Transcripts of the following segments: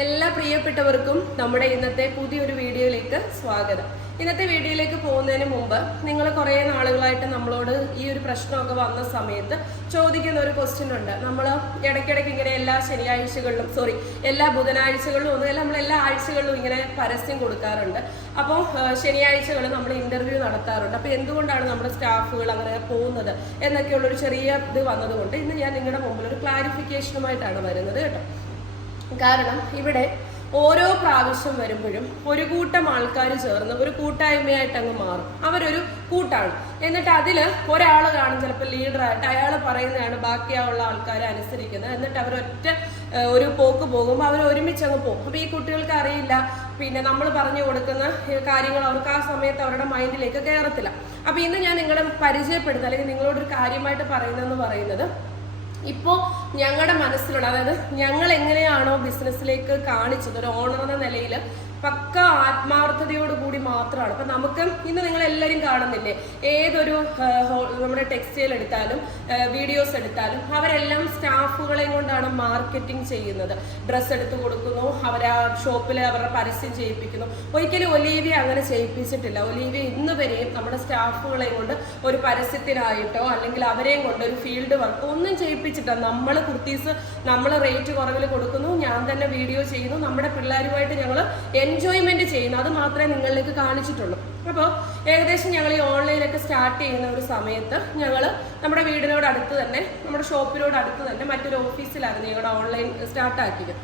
എല്ലാ പ്രിയപ്പെട്ടവർക്കും നമ്മുടെ ഇന്നത്തെ പുതിയൊരു വീഡിയോയിലേക്ക് സ്വാഗതം. ഇന്നത്തെ വീഡിയോയിലേക്ക് പോകുന്നതിന് മുമ്പ് നിങ്ങൾ കുറേ നാളുകളായിട്ട് നമ്മളോട് ഈ ഒരു പ്രശ്നമൊക്കെ വന്ന സമയത്ത് ചോദിക്കുന്ന ഒരു ക്വസ്റ്റ്യൻ ഉണ്ട്. നമ്മൾ ഇടയ്ക്കിടയ്ക്ക് ഇങ്ങനെ എല്ലാ ശനിയാഴ്ചകളിലും സോറി എല്ലാ ബുധനാഴ്ചകളിലും ഒന്നുമില്ല നമ്മൾ എല്ലാ ആഴ്ചകളിലും ഇങ്ങനെ പരസ്യം കൊടുക്കാറുണ്ട്. അപ്പോൾ ശനിയാഴ്ചകൾ നമ്മൾ ഇന്റർവ്യൂ നടത്താറുണ്ട്. അപ്പോൾ എന്തുകൊണ്ടാണ് നമ്മുടെ സ്റ്റാഫുകൾ അങ്ങനെ പോകുന്നത് എന്നൊക്കെയുള്ളൊരു ചെറിയ ഇത് വന്നതുകൊണ്ട് ഇന്ന് ഞാൻ നിങ്ങളുടെ മുമ്പിൽ ഒരു ക്ലാരിഫിക്കേഷനുമായിട്ടാണ് വരുന്നത് കേട്ടോ. കാരണം ഇവിടെ ഓരോ പ്രാവശ്യം വരുമ്പോഴും ഒരു കൂട്ടം ആൾക്കാർ ചേർന്ന് ഒരു കൂട്ടായ്മയായിട്ട് അങ്ങ് മാറും. അവരൊരു കൂട്ടാണ്. എന്നിട്ട് അതിൽ ഒരാൾ കാണും ചിലപ്പോൾ ലീഡറായിട്ട് അയാൾ പറയുന്നതാണ് ബാക്കിയുള്ള ആൾക്കാരെ അനുസരിക്കുന്നത്. എന്നിട്ട് അവരൊറ്റ ഒരു പോക്ക് പോകുമ്പോൾ അവർ ഒരുമിച്ച് അങ്ങ് പോകും. അപ്പോൾ ഈ കുട്ടികൾക്ക് അറിയില്ല. പിന്നെ നമ്മൾ പറഞ്ഞു കൊടുക്കുന്ന കാര്യങ്ങൾ അവർക്ക് ആ സമയത്ത് അവരുടെ മൈൻഡിലേക്ക് കയറത്തില്ല അപ്പോൾ ഇന്ന് ഞാൻ നിങ്ങളെ പരിചയപ്പെടുത്തുക അല്ലെങ്കിൽ നിങ്ങളോടൊരു കാര്യമായിട്ട് പറയുന്നതെന്ന് പറയുന്നത് ഇപ്പോൾ ഞങ്ങളുടെ മനസ്സിലുള്ള അതായത് ഞങ്ങൾ എങ്ങനെയാണോ ബിസിനസ്സിലേക്ക് കാണിച്ചത് ഒരു ഓണർ എന്ന നിലയിൽ പക്ക ആത്മാർത്ഥതയോട് കൂടി മാത്രമാണ്. അപ്പം നമുക്ക് ഇന്ന് നിങ്ങൾ എല്ലാവരും കാണുന്നില്ലേ? ഏതൊരു നമ്മുടെ ടെക്സ്റ്റൈൽ എടുത്താലും വീഡിയോസ് എടുത്താലും അവരെല്ലാം സ്റ്റാഫുകളെ കൊണ്ടാണ് മാർക്കറ്റിംഗ് ചെയ്യുന്നത്. ഡ്രസ്സ് എടുത്തു കൊടുക്കുന്നു അവരെ ഷോപ്പിൽ അവരുടെ പരസ്യം ചെയ്യിപ്പിക്കുന്നു. ഒരിക്കലും ഒലീവിയ അങ്ങനെ ചെയ്യിപ്പിച്ചിട്ടില്ല. ഒലീവിയ ഇന്ന് വരെയും നമ്മുടെ സ്റ്റാഫുകളെ കൊണ്ട് ഒരു പരസ്യത്തിനായിട്ടോ അല്ലെങ്കിൽ അവരെയും കൊണ്ട് ഒരു ഫീൽഡ് വർക്ക് ഒന്നും ചെയ്യിപ്പിച്ചിട്ടില്ല. നമ്മൾ കുർത്തീസ് നമ്മൾ റേറ്റ് കുറവിൽ കൊടുക്കുന്നു ഞാൻ തന്നെ വീഡിയോ ചെയ്യുന്നു. നമ്മുടെ പിള്ളേരുമായിട്ട് ഞങ്ങൾ എൻജോയ്മെന്റ് ചെയ്യുന്നു. അത് മാത്രമേ നിങ്ങളിലേക്ക് കാണിച്ചിട്ടുള്ളൂ. അപ്പോൾ ഏകദേശം ഞങ്ങൾ ഈ ഓൺലൈനൊക്കെ സ്റ്റാർട്ട് ചെയ്യുന്ന ഒരു സമയത്ത് ഞങ്ങൾ നമ്മുടെ വീടിനോട് അടുത്ത് തന്നെ നമ്മുടെ ഷോപ്പിനോട് അടുത്ത് തന്നെ മറ്റൊരു ഓഫീസിലായിരുന്നു ഞങ്ങളുടെ ഓൺലൈൻ സ്റ്റാർട്ടാക്കിയത്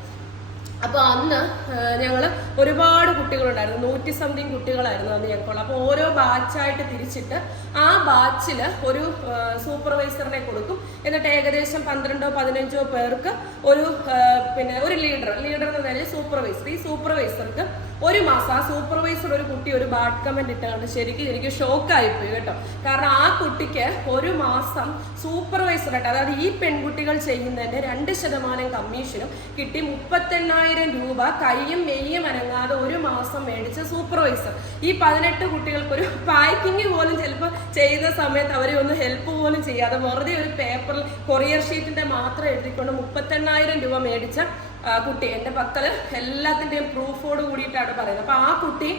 അപ്പോൾ അന്ന് ഞങ്ങൾ ഒരുപാട് കുട്ടികളുണ്ടായിരുന്നു. നൂറ്റി സംതിങ് കുട്ടികളായിരുന്നു അന്ന് ഞങ്ങൾ അപ്പോൾ ഓരോ ബാച്ചായിട്ട് തിരിച്ചിട്ട് ആ ബാച്ചിൽ ഒരു സൂപ്പർവൈസറിനെ കൊടുക്കും. എന്നിട്ട് ഏകദേശം പന്ത്രണ്ടോ പതിനഞ്ചോ പേർക്ക് ഒരു പിന്നെ ഒരു ലീഡർ ലീഡർ എന്ന് പറഞ്ഞാൽ സൂപ്പർവൈസർ ഈ സൂപ്പർവൈസർക്ക് ഒരു മാസം ആ സൂപ്പർവൈസർ ഒരു കുട്ടി ഒരു ബാഡ് കമന്റ് ഇട്ടാണ് ശരിക്കും എനിക്ക് ഷോക്കായി പോയി കേട്ടോ. കാരണം ആ കുട്ടിക്ക് ഒരു മാസം സൂപ്പർവൈസറായിട്ട് അതായത് ഈ പെൺകുട്ടികൾ ചെയ്യുന്നതിന്റെ രണ്ട് ശതമാനം കമ്മീഷനും കിട്ടി മുപ്പത്തെണ്ണായിരം രൂപ കൈയും മെയ്യും അനങ്ങാതെ ഒരു മാസം മേടിച്ച സൂപ്പർവൈസർ ഈ പതിനെട്ട് കുട്ടികൾക്ക് ഒരു പാക്കിങ് പോലും ചിലപ്പോൾ ചെയ്യുന്ന സമയത്ത് അവരെ ഒന്ന് ഹെൽപ്പ് പോലും ചെയ്യാതെ വെറുതെ ഒരു പേപ്പറിൽ കൊറിയർ ഷീറ്റിന്റെ മാത്രം എഴുതിക്കൊണ്ട് മുപ്പത്തെണ്ണായിരം രൂപ മേടിച്ച കുട്ടി എന്റെ പക്കൽ എല്ലാത്തിന്റെയും പ്രൂഫോട് കൂടിയിട്ടാണ് പറയുന്നത്. അപ്പോൾ ആ കുട്ടി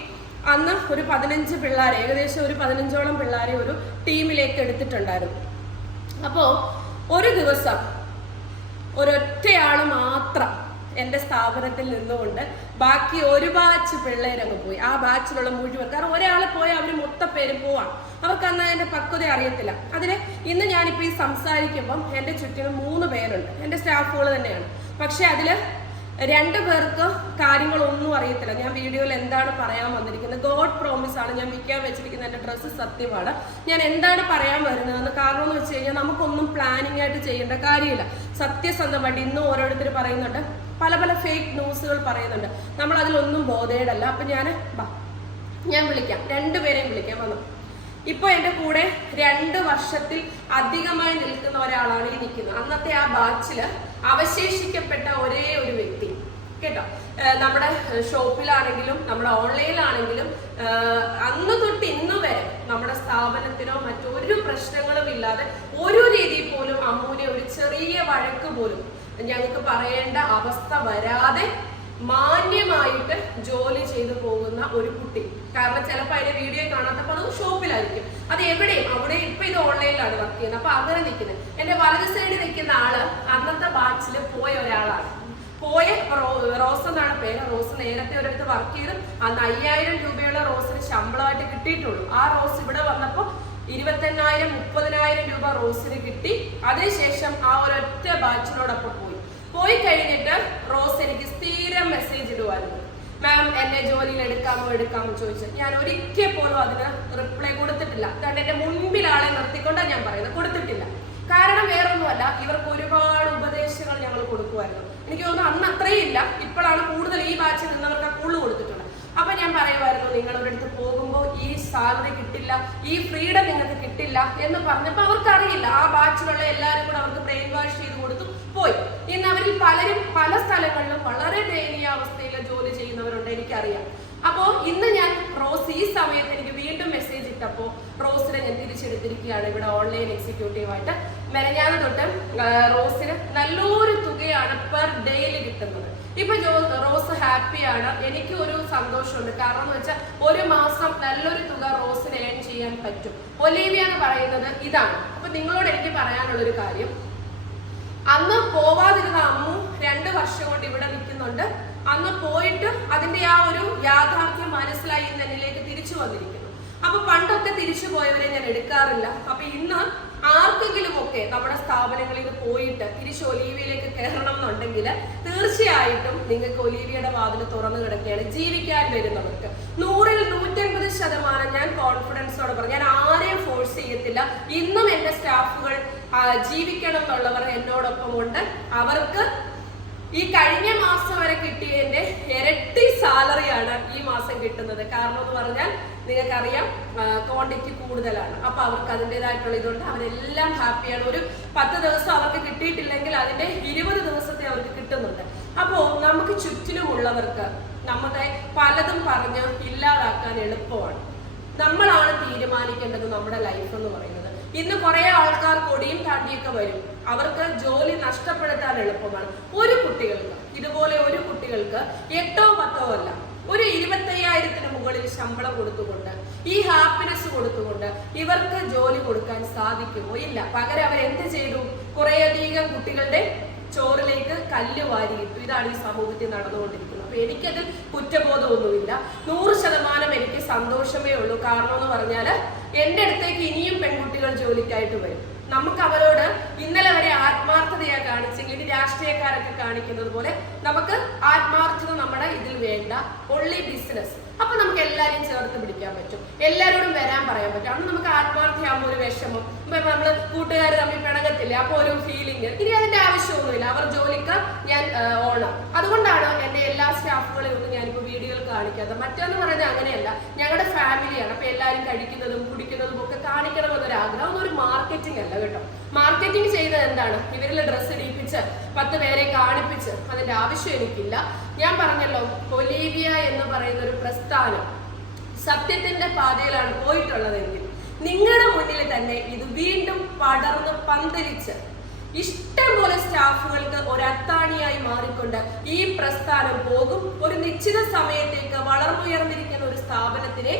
അന്ന് ഒരു പതിനഞ്ച് പിള്ളേരെ ഏകദേശം ഒരു പതിനഞ്ചോളം പിള്ളേരെ ഒരു ടീമിലേക്ക് എടുത്തിട്ടുണ്ടായിരുന്നു. അപ്പോൾ ഒരു ദിവസം ഒരൊറ്റയാൾ മാത്രം എന്റെ സ്ഥാപനത്തിൽ നിന്നുകൊണ്ട് ബാക്കി ഒരു ബാച്ച് പിള്ളേരങ്ങ് പോയി. ആ ബാച്ചിലുള്ള മുഴുവൻ കാരണം ഒരാൾ പോയാൽ അവർ മൊത്തം പേര് പോവാണ്. അവർക്ക് അന്ന് അതിന്റെ പക്വത അറിയത്തില്ല. അതിന് ഇന്ന് ഞാനിപ്പോൾ ഈ സംസാരിക്കുമ്പം എന്റെ ചുറ്റിനും മൂന്ന് പേരുണ്ട്. എന്റെ സ്റ്റാഫുകൾ തന്നെയാണ്. പക്ഷെ അതിൽ രണ്ടു പേർക്ക് കാര്യങ്ങളൊന്നും അറിയത്തില്ല. ഞാൻ വീഡിയോയിൽ എന്താണ് പറയാൻ വന്നിരിക്കുന്നത്? ഗോഡ് പ്രോമിസ് ആണ്. ഞാൻ വിൽക്കാൻ വെച്ചിരിക്കുന്ന എന്റെ ഡ്രസ്സ് സത്യമാണ്. ഞാൻ എന്താണ് പറയാൻ വരുന്നതെന്ന് കാരണം എന്ന് വെച്ച് കഴിഞ്ഞാൽ നമുക്കൊന്നും പ്ലാനിങ് ആയിട്ട് ചെയ്യേണ്ട കാര്യമില്ല. സത്യസന്ധമായിട്ട് ഇന്നും ഓരോരുത്തർ പറയുന്നുണ്ട്. പല പല ഫേക്ക് ന്യൂസുകൾ പറയുന്നുണ്ട്. നമ്മൾ അതിലൊന്നും ബോധേടല്ല അപ്പം ഞാൻ ഞാൻ വിളിക്കാം. രണ്ടുപേരെയും വിളിക്കാം. വന്നു. ഇപ്പൊ എന്റെ കൂടെ രണ്ട് വർഷത്തിൽ അധികമായി നിൽക്കുന്ന ഒരാളാണ് ഈ നിൽക്കുന്നത്. അന്നത്തെ ആ ബാച്ചിൽ അവശേഷിക്കപ്പെട്ട ഒരേ ഒരു വ്യക്തി. കേട്ടോ? നമ്മുടെ ഷോപ്പിലാണെങ്കിലും നമ്മുടെ ഓൺലൈനിലാണെങ്കിലും അന്ന് തൊട്ട് ഇന്ന് വരെ നമ്മുടെ സ്ഥാപനത്തിനോ മറ്റൊരു പ്രശ്നങ്ങളും ഇല്ലാതെ ഒരു രീതിയിൽ പോലും അമ്മൂനെ ഒരു ചെറിയ വഴക്ക് പോലും ഞങ്ങൾക്ക് പറയേണ്ട അവസ്ഥ വരാതെ മാന്യമായിട്ട് ജോലി ചെയ്തു പോകുന്ന ഒരു കുട്ടി. കാരണം ചിലപ്പോൾ അതിന്റെ വീഡിയോ കാണാത്തപ്പോൾ അത് ഷോപ്പിലായിരിക്കും. അത് എവിടെയും അവിടെ ഇപ്പൊ ഇത് ഓൺലൈനിലാണ് വർക്ക് ചെയ്യുന്നത്. അപ്പൊ അങ്ങനെ നിൽക്കുന്നത് എന്റെ വലത് സൈഡ് നിൽക്കുന്ന ആൾ അന്നത്തെ ബാച്ചിൽ പോയ ഒരാളാണ്. പോയ റോസ് എന്നാണ് പേര്. റോസ് നേരത്തെ ഒരിടത്ത് വർക്ക് ചെയ്ത്. അന്ന് അയ്യായിരം രൂപയുള്ള റോസിന് ശമ്പളമായിട്ട് കിട്ടിയിട്ടുള്ളൂ. ആ റോസ് ഇവിടെ വന്നപ്പോൾ ഇരുപത്തെണ്ണായിരം മുപ്പതിനായിരം രൂപ റോസിന് കിട്ടി. അതിനുശേഷം ആ ഒരൊറ്റ ബാച്ചിനോടൊപ്പം പോയി. പോയി കഴിഞ്ഞിട്ട് റോസ് എനിക്ക് സ്ഥിരം മെസ്സേജ് ഇടുമായിരുന്നു മാം എന്നെ ജോലിയിൽ എടുക്കാമോ എടുക്കാമോ? ചോദിച്ചു. ഞാൻ ഒരിക്കൽ പോലും അതിന് റിപ്ലൈ കൊടുത്തിട്ടില്ല. കാരണം എന്റെ മുൻപിൽ ആളെ നിർത്തിക്കൊണ്ടാണ് ഞാൻ പറയുന്നത്. കൊടുത്തിട്ടില്ല. കാരണം വേറൊന്നുമല്ല ഇവർക്ക് ഒരുപാട് ഉപദേശങ്ങൾ ഞങ്ങൾ കൊടുക്കുമായിരുന്നു എനിക്ക് തോന്നുന്നു അന്ന് അത്രയും ഇല്ല. ഇപ്പോഴാണ് കൂടുതൽ ഈ ബാച്ചിൽ നിന്നവർക്ക് കൂടുതൽ കൊടുത്തിട്ടുള്ളത്. അപ്പൊ ഞാൻ പറയുമായിരുന്നു നിങ്ങളുടെ അടുത്ത് പോകുമ്പോൾ ഈ സാലറി കിട്ടില്ല ഈ ഫ്രീഡം നിങ്ങൾക്ക് കിട്ടില്ല എന്ന് പറഞ്ഞപ്പോൾ അവർക്ക് അറിയില്ല ആ ബാച്ചിലുള്ള എല്ലാവരും കൂടെ അവർക്ക് ബ്രെയിൻ വാഷ് ചെയ്ത് കൊടുത്തു. പോയി. ഇന്ന് അവരിൽ പലരും പല സ്ഥലങ്ങളിലും വളരെ ദയനീയ അവസ്ഥയിൽ ജോലി ചെയ്യുന്നവരുണ്ട് എനിക്കറിയാം. അപ്പോ ഇന്ന് ഞാൻ റോസ് ഈ സമയത്ത് എനിക്ക് വീണ്ടും മെസ്സേജ് ഇട്ടപ്പോ റോസിനെ ഞാൻ തിരിച്ചെടുത്തിരിക്കുകയാണ് ഇവിടെ ഓൺലൈൻ എക്സിക്യൂട്ടീവായിട്ട് മെനഞ്ഞാന്ന് തൊട്ട് റോസിന് നല്ലൊരു തുകയാണ് പെർ ഡേയിൽ കിട്ടുന്നത്. ഇപ്പൊ ജോ റോസ് ഹാപ്പിയാണ് എനിക്ക് ഒരു സന്തോഷമുണ്ട്. കാരണം എന്ന് വെച്ചാൽ ഒരു മാസം നല്ലൊരു തുക റോസിന് ഏൺ ചെയ്യാൻ പറ്റും. ഒലീവിയ എന്ന് പറയുന്നത് ഇതാണ്. അപ്പൊ നിങ്ങളോട് എനിക്ക് പറയാനുള്ള ഒരു കാര്യം. അന്ന് പോവാതിരുന്ന അമ്മു രണ്ട് വർഷം കൊണ്ട് ഇവിടെ നിൽക്കുന്നുണ്ട്. അന്ന് പോയിട്ട് അതിന്റെ ആ ഒരു യാഥാർത്ഥ്യം മനസ്സിലായി ഇന്ന് എന്നിലേക്ക് തിരിച്ചു വന്നിരിക്കുന്നു. അപ്പൊ പണ്ടൊക്കെ തിരിച്ചു പോയവരെ ഞാൻ എടുക്കാറില്ല. അപ്പൊ ഇന്ന് ആർക്കെങ്കിലും ഒക്കെ നമ്മുടെ സ്ഥാപനങ്ങളിൽ പോയിട്ട് തിരിച്ച് ഒലീവിയിലേക്ക് കയറണം എന്നുണ്ടെങ്കിൽ തീർച്ചയായിട്ടും നിങ്ങൾക്ക് ഒലീവിയുടെ വാതിൽ തുറന്നു കിടക്കുകയാണ് ജീവിക്കാൻ വരുന്നവർക്ക്. നൂറിൽ നൂറ്റൻപത് ശതമാനം ഞാൻ കോൺഫിഡൻസോടെ പറഞ്ഞു. ഞാൻ ആരെയും ഫോഴ്സ് ചെയ്യത്തില്ല. ഇന്നും എന്റെ സ്റ്റാഫുകൾ ജീവിക്കണം എന്നുള്ളവർ എന്നോടൊപ്പം ഉണ്ട് അവർക്ക് ഈ കഴിഞ്ഞ മാസം വരെ കിട്ടിയതിന്റെ ഇരട്ടി സാലറിയാണ് ഈ മാസം കിട്ടുന്നത്. കാരണം എന്ന് പറഞ്ഞാൽ നിങ്ങൾക്കറിയാം ക്വാണ്ടിറ്റി കൂടുതലാണ്. അപ്പൊ അവർക്ക് അതിന്റെതായിട്ടുള്ള ഇതുകൊണ്ട് അവരെല്ലാം ഹാപ്പിയാണ്. ഒരു പത്ത് ദിവസം അവർക്ക് കിട്ടിയിട്ടില്ലെങ്കിൽ അതിന്റെ ഇരുപത് ദിവസത്തെ അവർക്ക് കിട്ടുന്നുണ്ട്. അപ്പോ നമുക്ക് ചുറ്റിലുമുള്ളവർക്ക് നമ്മുടെ പലതും പറഞ്ഞ് ഇല്ലാതാക്കാൻ എളുപ്പമാണ്. നമ്മളാണ് തീരുമാനിക്കേണ്ടത് നമ്മുടെ ലൈഫ് എന്ന് പറയുന്നത്. ഇന്ന് കുറെ ആൾക്കാർ കൊടിയും താണ്ടിയൊക്കെ വരും. അവർക്ക് ജോലി നഷ്ടപ്പെടുത്താൻ എളുപ്പമാണ്. ഒരു കുട്ടികൾക്ക് ഇതുപോലെ ഒരു കുട്ടികൾക്ക് എട്ടോ പത്തോ അല്ല ഒരു ഇരുപത്തയ്യായിരത്തിന് മുകളിൽ ശമ്പളം കൊടുത്തുകൊണ്ട് ഈ ഹാപ്പിനെസ് കൊടുത്തുകൊണ്ട് ഇവർക്ക് ജോലി കൊടുക്കാൻ സാധിക്കുമോ? ഇല്ല. പകരം അവർ എന്ത് ചെയ്തു? കുറേയധികം കുട്ടികളുടെ ചോറിലേക്ക് കല്ല് വാരിയിട്ടു. ഇതാണ് ഈ സമൂഹത്തിൽ നടന്നുകൊണ്ടിരിക്കുന്നത്. അപ്പൊ എനിക്കത് കുറ്റബോധമൊന്നുമില്ല. നൂറ് ശതമാനം എനിക്ക് സന്തോഷമേ ഉള്ളൂ. കാരണം എന്ന് പറഞ്ഞാൽ എന്റെ അടുത്തേക്ക് ഇനിയും പെൺകുട്ടികൾ ജോലിക്കായിട്ട് വരും. നമുക്ക് അവരോട് ഇന്നലെ വരെ ആത്മാർത്ഥതയാ കാണിച്ചെങ്കിൽ ഇനി രാഷ്ട്രീയക്കാരൊക്കെ കാണിക്കുന്നത് പോലെ നമുക്ക് ആത്മാർത്ഥത നമ്മുടെ ഇതിൽ വേണ്ട. ഒള്ളി ബിസിനസ് അപ്പൊ നമുക്ക് എല്ലാരെയും ചേർത്ത് പിടിക്കാൻ പറ്റും. എല്ലാരോടും വരാൻ പറയാൻ പറ്റും. അന്ന് നമുക്ക് ആത്മാർത്ഥിയാകുമ്പോൾ ഒരു വിഷമം. ഇപ്പൊ നമ്മൾ കൂട്ടുകാർ തമ്മിൽ പിണകത്തില്ല അപ്പൊ ഒരു ഫീലിംഗ് ഇനി അതിന്റെ ആവശ്യമൊന്നുമില്ല. അവർ ജോലിക്ക് ഞാൻ ഓണം. അതുകൊണ്ടാണ് എന്റെ എല്ലാ സ്റ്റാഫുകളെ ഒന്നും ഞാനിപ്പോ വീഡിയോയിൽ കാണിക്കാത്തത്. മറ്റൊന്ന് പറയുന്നത് അങ്ങനെയല്ല. ഞങ്ങളുടെ ഫാമിലിയാണ്. അപ്പൊ എല്ലാരും കഴിക്കുന്നതും കുടിക്കുന്നതും ഒക്കെ കാണിക്കണം എന്നൊരു ആഗ്രഹം. ഒരു മാർക്കറ്റിംഗ് അല്ല കേട്ടോ. മാർക്കറ്റിംഗ് ചെയ്തത് എന്താണ്? ഇവരിൽ ഡ്രസ്സ് ഇടിപ്പിച്ച് പത്ത് പേരെ കാണിപ്പിച്ച്. അതിന്റെ ആവശ്യം എനിക്കില്ല. ഞാൻ പറഞ്ഞല്ലോ ഒലീവിയ എന്ന് പറയുന്ന ഒരു പ്രസ്ഥാനം സത്യത്തിന്റെ പാതയിലാണ് പോയിട്ടുള്ളതെങ്കിൽ നിങ്ങളുടെ മുന്നിൽ തന്നെ ഇത് വീണ്ടും പടർന്ന് പന്തലിച്ച് ഇഷ്ടം പോലെ സ്റ്റാഫുകൾക്ക് ഒരു അത്താണിയായി മാറിക്കൊണ്ട് ഈ പ്രസ്ഥാനം പോകും. ഒരു നിശ്ചിത സമയത്തേക്ക് വളർന്നുയർന്നിരിക്കുന്ന ഒരു സ്ഥാപനത്തിനെ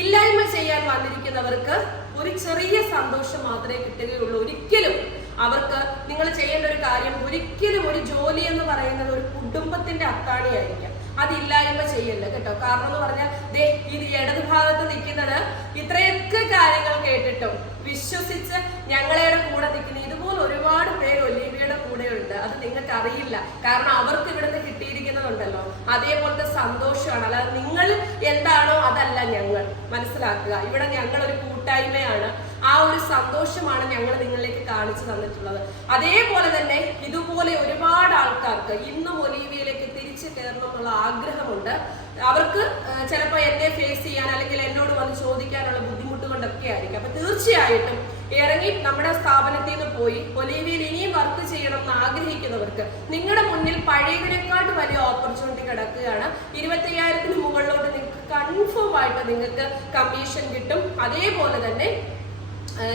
ഇല്ലായ്മ ചെയ്യാൻ വന്നിരിക്കുന്നവർക്ക് ഒരു ചെറിയ സന്തോഷം മാത്രമേ കിട്ടുകയുള്ളൂ. ഒരിക്കലും അവർക്ക് നിങ്ങൾ ചെയ്യേണ്ട ഒരു കാര്യം ഒരിക്കലും ഒരു ജോലി എന്ന് പറയുന്നത് ഒരു കുടുംബത്തിന്റെ അത്താണിയായിരിക്കാം. അതില്ലായ്മ ചെയ്യല്ല കേട്ടോ. കാരണം എന്ന് പറഞ്ഞാൽ ദേ ഇത് ഇടത് ഭാഗത്ത് നിൽക്കുന്നത് ഇത്രയൊക്കെ കാര്യങ്ങൾ കേട്ടിട്ടും വിശ്വസിച്ച് ഞങ്ങളുടെ കൂടെ നിൽക്കുന്ന ഇതുപോലെ ഒരുപാട് പേര് ഒലീവിയുടെ കൂടെയുണ്ട്. അത് നിങ്ങൾക്ക് അറിയില്ല കാരണം അവർക്ക് ഇവിടുന്ന് കിട്ടിയിരിക്കുന്നതുണ്ടല്ലോ. അതേപോലത്തെ സന്തോഷമാണ്. അല്ലാതെ നിങ്ങൾ എന്താണോ അതല്ല ഞങ്ങൾ. മനസ്സിലാക്കുക. ഇവിടെ ഞങ്ങൾ ഒരു കൂട്ടായ്മയാണ്. ആ ഒരു സന്തോഷമാണ് ഞങ്ങൾ നിങ്ങളിലേക്ക് കാണിച്ചു തന്നിട്ടുള്ളത്. അതേപോലെ തന്നെ ഇതുപോലെ ഒരുപാട് ആൾക്കാർക്ക് ഇന്നും ഒലീവിയയിലേക്ക് തിരിച്ചു കയറണം എന്നുള്ള ആഗ്രഹമുണ്ട്. അവർക്ക് ചിലപ്പോൾ എന്നെ ഫേസ് ചെയ്യാൻ അല്ലെങ്കിൽ എന്നോട് വന്ന് ചോദിക്കാനുള്ള ബുദ്ധിമുട്ട് കൊണ്ടൊക്കെ ആയിരിക്കും. അപ്പൊ തീർച്ചയായിട്ടും ഇറങ്ങി നമ്മുടെ സ്ഥാപനത്തിൽ നിന്ന് പോയി ഒലീവിയിൽ ഇനിയും വർക്ക് ചെയ്യണം എന്ന് ആഗ്രഹിക്കുന്നവർക്ക് നിങ്ങളുടെ മുന്നിൽ പഴയതിനെക്കാട്ട് വലിയ ഓപ്പർച്യൂണിറ്റി കിടക്കുകയാണ്. ഇരുപത്തയ്യായിരത്തിന് മുകളിലോട്ട് നിങ്ങൾക്ക് കൺഫേം ആയിട്ട് നിങ്ങൾക്ക് കമ്മീഷൻ കിട്ടും. അതേപോലെ തന്നെ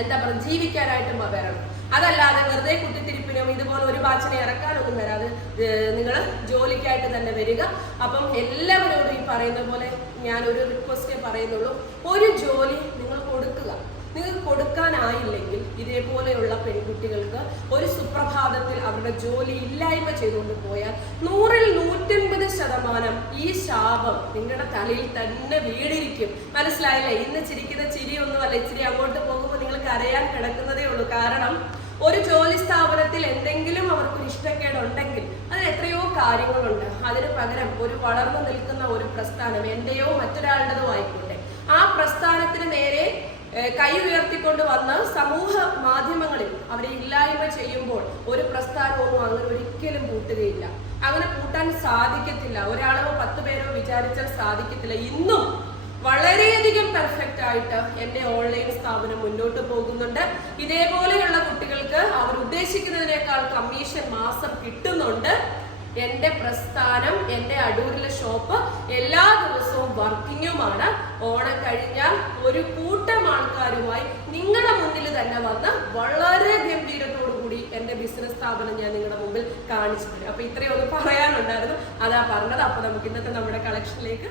എന്താ പറയുക ജീവിക്കാനായിട്ടും വരണം അതല്ലാതെ വെറുതെ കുത്തിത്തിരിപ്പിനും ഇതുപോലെ ഒരു ബാച്ചിനെ ഇറക്കാനൊന്നും വരാതെ നിങ്ങൾ ജോലിക്കായിട്ട് തന്നെ വരിക. അപ്പം എല്ലാവരോടും ഈ പറയുന്ന പോലെ ഞാൻ ഒരു റിക്വസ്റ്റേ പറയുന്നുള്ളൂ. ഒരു ജോലി നിങ്ങൾ കൊടുക്കുക. നിങ്ങൾക്ക് കൊടുക്കാനായില്ലെങ്കിൽ ഇതേപോലെയുള്ള പെൺകുട്ടികൾക്ക് ഒരു സുപ്രഭാതത്തിൽ അവരുടെ ജോലി ഇല്ലായ്മ ചെയ്തുകൊണ്ട് പോയാൽ നൂറിൽ നൂറ്റൻപത് ശതമാനം ഈ ശാപം നിങ്ങളുടെ തലയിൽ തന്നെ വീടിരിക്കും മനസ്സിലായില്ലേ? ഇന്ന് ചിരിക്കുന്ന ചിരിയൊന്നുമല്ല ഇച്ചിരി അങ്ങോട്ട് പോകുമ്പോൾ അറിയാൻ കിടക്കുന്നതേ ഉള്ളൂ. കാരണം ഒരു ജോലി സ്ഥാപനത്തിൽ എന്തെങ്കിലും അവർക്ക് ഇഷ്ടക്കേടുണ്ടെങ്കിൽ അതിന് എത്രയോ കാര്യങ്ങളുണ്ട്. അതിന് പകരം ഒരു വളർന്നു നിൽക്കുന്ന ഒരു പ്രസ്ഥാനം എന്റെയോ മറ്റൊരാളുടേതോ ആയിക്കോട്ടെ. ആ പ്രസ്ഥാനത്തിന് നേരെ കൈ ഉയർത്തിക്കൊണ്ട് വന്ന് സമൂഹ മാധ്യമങ്ങളിൽ അവരെ ഇല്ലായ്മ ചെയ്യുമ്പോൾ ഒരു പ്രസ്ഥാനവും അങ്ങനെ ഒരിക്കലും കൂട്ടുകയില്ല അങ്ങനെ കൂട്ടാൻ സാധിക്കത്തില്ല. ഒരാളോ പത്ത് പേരോ വിചാരിച്ചാൽ സാധിക്കത്തില്ല. ഇന്നും വളരെയധികം പെർഫെക്റ്റ് ആയിട്ട് എന്റെ ഓൺലൈൻ സ്ഥാപനം മുന്നോട്ട് പോകുന്നുണ്ട്. ഇതേപോലെയുള്ള കുട്ടികൾക്ക് അവർ ഉദ്ദേശിക്കുന്നതിനേക്കാൾ കമ്മീഷൻ മാസം കിട്ടുന്നുണ്ട്. എന്റെ പ്രസ്ഥാനം എന്റെ അടൂരിലെ ഷോപ്പ് എല്ലാ ദിവസവും വർക്കിങ്ങുമാണ്. ഓണം കഴിഞ്ഞാൽ ഒരു കൂട്ടം ആൾക്കാരുമായി നിങ്ങളുടെ മുന്നിൽ തന്നെ വന്ന് വളരെ ഗംഭീരത്തോടു കൂടി എന്റെ ബിസിനസ് സ്ഥാപനം ഞാൻ നിങ്ങളുടെ മുമ്പിൽ കാണിച്ചിട്ടുണ്ട് തരും. അപ്പൊ പറയാനുണ്ടായിരുന്നു. അതാ പറഞ്ഞത്. അപ്പൊ നമുക്ക് ഇന്നത്തെ നമ്മുടെ കളക്ഷനിലേക്ക്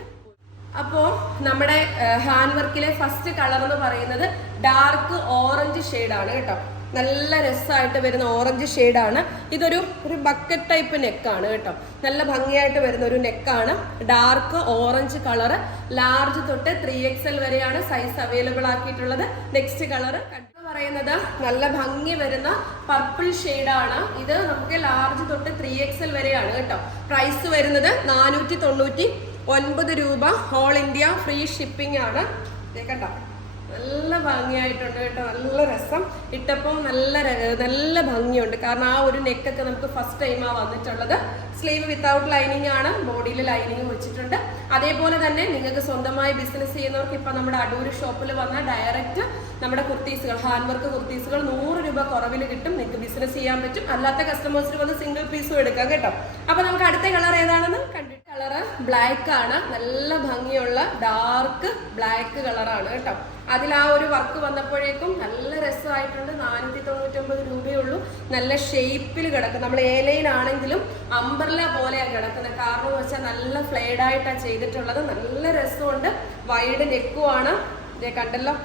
അപ്പോ നമ്മുടെ ഹാൻഡ് വർക്കിലെ ഫസ്റ്റ് കളർ എന്ന് പറയുന്നത് ഡാർക്ക് ഓറഞ്ച് ആണ് കേട്ടോ. നല്ല രസമായിട്ട് വരുന്ന ഓറഞ്ച് ഷെയ്ഡാണ്. ഇതൊരു ഒരു ബക്കറ്റ് ടൈപ്പ് നെക്കാണ് കേട്ടോ. നല്ല ഭംഗിയായിട്ട് വരുന്ന ഒരു നെക്കാണ്. Dark orange colour. ലാർജ് തൊട്ട് ത്രീ എക്സ് എൽ വരെയാണ് സൈസ് അവൈലബിൾ ആക്കിയിട്ടുള്ളത്. Next colour. പറയുന്നത് നല്ല ഭംഗി വരുന്ന പർപ്പിൾ ആണ് ഇത് നമുക്ക് ലാർജ് തൊട്ട് ത്രീ എക്സ് എൽ വരെയാണ് കേട്ടോ. പ്രൈസ് വരുന്നത് നാനൂറ്റി തൊണ്ണൂറ്റി ഒൻപത് രൂപ ഓൾ ഇന്ത്യ ഫ്രീ ഷിപ്പിംഗ് ആണ്. കേട്ടോ നല്ല ഭംഗിയായിട്ടുണ്ട് കേട്ടോ. നല്ല രസം. ഇട്ടപ്പോൾ നല്ല നല്ല ഭംഗിയുണ്ട്. കാരണം ആ ഒരു നെക്കൊക്കെ നമുക്ക് ഫസ്റ്റ് ടൈമാണ് വന്നിട്ടുള്ളത്. സ്ലീവ് വിത്തൗട്ട് ലൈനിങ് ആണ്. ബോഡിയിൽ ലൈനിങ് വെച്ചിട്ടുണ്ട്. അതേപോലെ തന്നെ നിങ്ങൾക്ക് സ്വന്തമായി ബിസിനസ് ചെയ്യുന്നവർക്ക് ഇപ്പൊ നമ്മുടെ അടൂർ ഷോപ്പിൽ വന്ന ഡയറക്റ്റ് നമ്മുടെ കുർത്തീസുകൾ ഹാൻഡ് വർക്ക് കുർത്തീസുകൾ നൂറ് രൂപ കുറവിൽ കിട്ടും. നിങ്ങൾക്ക് ബിസിനസ് ചെയ്യാൻ പറ്റും. അല്ലാത്ത കസ്റ്റമേഴ്സിന് വന്ന് സിംഗിൾ പീസും എടുക്കാം കേട്ടോ. അപ്പോൾ നമുക്ക് അടുത്ത കളർ ഏതാണെന്ന് കണ്ടിട്ട് കളറ് ബ്ലാക്ക് ആണ്. നല്ല ഭംഗിയുള്ള ഡാർക്ക് ബ്ലാക്ക് കളറാണ് കേട്ടോ. അതിൽ ആ ഒരു വർക്ക് വന്നപ്പോഴേക്കും നല്ല രസമായിട്ടുണ്ട്. നാനൂറ്റി തൊണ്ണൂറ്റൊമ്പത് രൂപയുള്ളൂ. നല്ല ഷേപ്പിൽ കിടക്കും നമ്മൾ ഏലയിലാണെങ്കിലും അമ്പർല പോലെയാണ് കിടക്കുന്നത്. കാരണം എന്ന് വെച്ചാൽ നല്ല ഫ്ലെയ്ഡ് ആയിട്ടാണ് ചെയ്തിട്ടുള്ളത്. നല്ല രസമുണ്ട്. വൈഡ് നെക്കുമാണ് ഇതേ കണ്ടല്ലോ.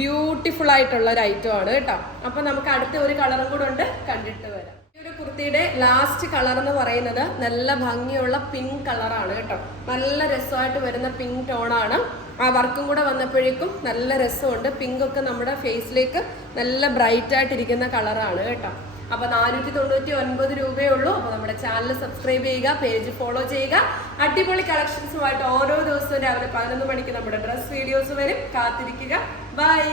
ബ്യൂട്ടിഫുൾ ആയിട്ടുള്ള ഒരു ഐറ്റം ആണ് കേട്ടോ. അപ്പൊ നമുക്ക് അടുത്ത ഒരു കളറും കൂടെ ഉണ്ട്. കണ്ടിട്ട് വരാം. കുർത്തിയുടെ ലാസ്റ്റ് കളർ എന്ന് പറയുന്നത് നല്ല ഭംഗിയുള്ള പിങ്ക് കളറാണ് കേട്ടോ. നല്ല രസമായിട്ട് വരുന്ന പിങ്ക് ടോണാണ് ആ വർക്കും കൂടെ വന്നപ്പോഴേക്കും നല്ല രസമുണ്ട്. പിങ്ക് ഒക്കെ നമ്മുടെ ഫേസിലേക്ക് നല്ല ബ്രൈറ്റ് ആയിട്ടിരിക്കുന്ന കളറാണ് കേട്ടോ. അപ്പൊ നാനൂറ്റി തൊണ്ണൂറ്റി ഒൻപത് രൂപയേ ഉള്ളൂ. അപ്പൊ നമ്മുടെ ചാനൽ സബ്സ്ക്രൈബ് ചെയ്യുക പേജ് ഫോളോ ചെയ്യുക. അടിപൊളി കളക്ഷൻസുമായിട്ട് ഓരോ ദിവസവും രാവിലെ പതിനൊന്ന് മണിക്ക് നമ്മുടെ ഡ്രസ് വീഡിയോസ് വരും. കാത്തിരിക്കുക. ബൈ